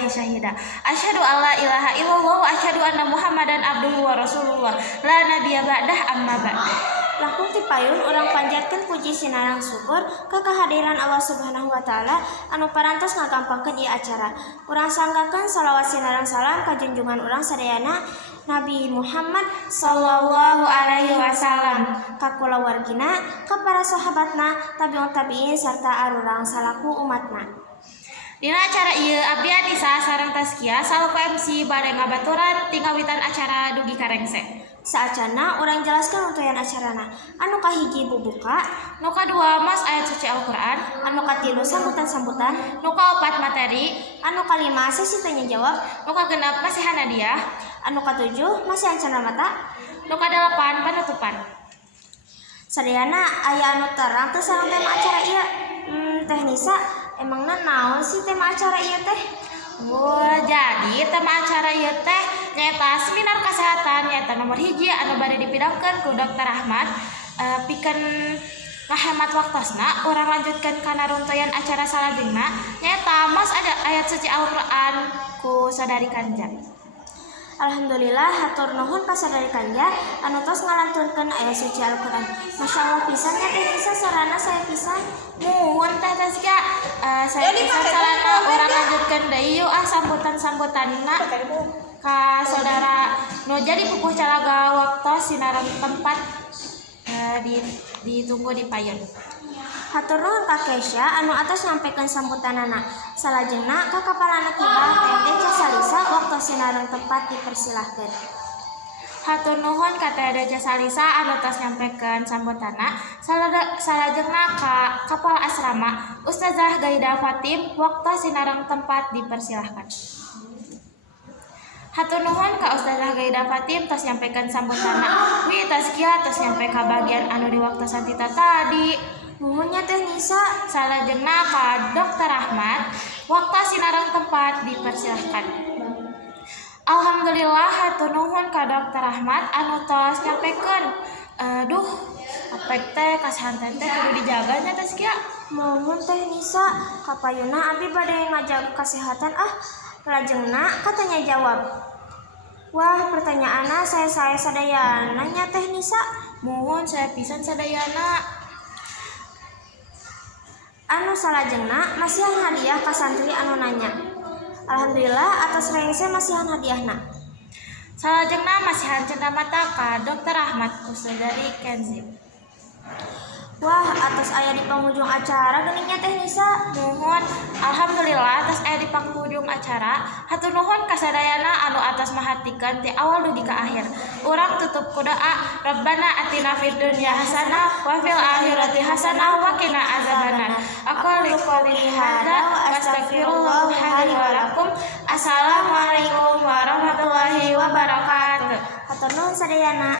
alaihi syahida. Asyhadu alla ilaha illallah wa asyhadu anna Muhammadan abduhu wa rasulullah. La nabiyya ba'dah amma ba'd. Langkung ti payun urang panjatkeun puji sinarang syukur ka kehadiran Allah Subhanahu wa taala anu parantos ngagampangkeun ieu acara. Urang sanggakeun shalawat sinareng salam ka junjungan urang sadayana Nabi Muhammad sallallahu alaihi wasallam, ka kulawargina, ka para sahabatna, tabi'ut tabi'in sarta arurang salaku umatna. Dina acara ieu abdi Anisa sareng Tazkiyah salaku MC bade ngabaturan tingawitan acara dugi karengse. Saacana urang jelaskeun untuyan acarana. Anu kahiji bubuka, Nu kadua mas ayat suci Al-Qur'an, anu katilu sambutan-sambutan, nu kaopat materi, anu kalima sesi tanya jawab, nu kagenep masihan hadiah, anu katujuh masih ancana mata, nu kadalapan penutupan. sadayana aya anu terang teh sareng tema acara ieu. Teh Nisa, emangna naon sih tema acara ieu teh? Jadi tema acara ieu teh nyaeta seminar kesehatan nyaeta nomor hiji anu bade dipidangkeun ku Dr. Ahmad pikeun ngahemat waktosna. Urang lanjutkeun kana runtuyan acara salajengna nyaeta mas ada ayat suci Al-Qur'an ku Saudari Kanja. Alhamdulillah hatur nuhun ka Saudari Kanja anu tos ngalantunkeun ayat suci Al-Qur'an. Masya Allah pisan ya Teh Nisa, sarana saya pisan. Muhun Teh Tazkiyah, saya pisan sarana urang lanjutkeun deui yeuh sambutan-sambutanna ka saudara nu jadi pupuh calaga waktos sinareng tempat ditunggu di payun. Hatur nuhun ka Kesha anu atas nyampaikan sambutanana. Salajengna ka Kapalana Kibah TND Casalisa waktos sinareng tempat dipersilahkeun. Hatur nuhun ka TND Casalisa anu tos nyampaikan sambutanna. Salajengna ka Kapal Asrama Ustazah Gaida Fatim waktos sinareng tempat dipersilahkan. Hatur nuhun ka Ustazah Gaida Fatim tos nyampaikan sambutanna. Wi Tazkiyah tos nyampe ka bagian anu diwaktosan tita tadi. Nuhun nya Teh Nisa. Salajengna ka Dr. Ahmad waktos sinareng tempat dipersilahkan. Alhamdulillah hatur nuhun ka Dr. Ahmad anu tos nyampekeun. Apek teh kasahanten teh kudu dijaga nya Tazkiyah. Mohon Teh Nisa, kapayuna abi bade ngajaga kesehatan Lajengna katanya jawab. Wah, pertanyaanna saya sadayana nya Teh Nisa. Mohon saya pisan sadayana. Anu salajengna masihan hadiah ka santri anu nanya. Alhamdulillah atas rengse masihan hadiahna. Salajengna masihan cenderamata ka Dr. Ahmad ku Saudari Kenzi. Wah, atas aya di penghujung acara geningnya Teh Nisa. Nuhun, alhamdulillah atas aya di penghujung acara. Hatur nuhun ka sadayana anu atas mahatikeun ti awal dugi ka akhir. Urang tutup ku doa, Rabbana atina fid dunya hasanah wa fil akhirati hasanah wa qina azabannar. Aqulu qouli hadza wa astaghfirullah li wa lakum. Assalamualaikum warahmatullahi wabarakatuh. Hatur nuhun sadayana.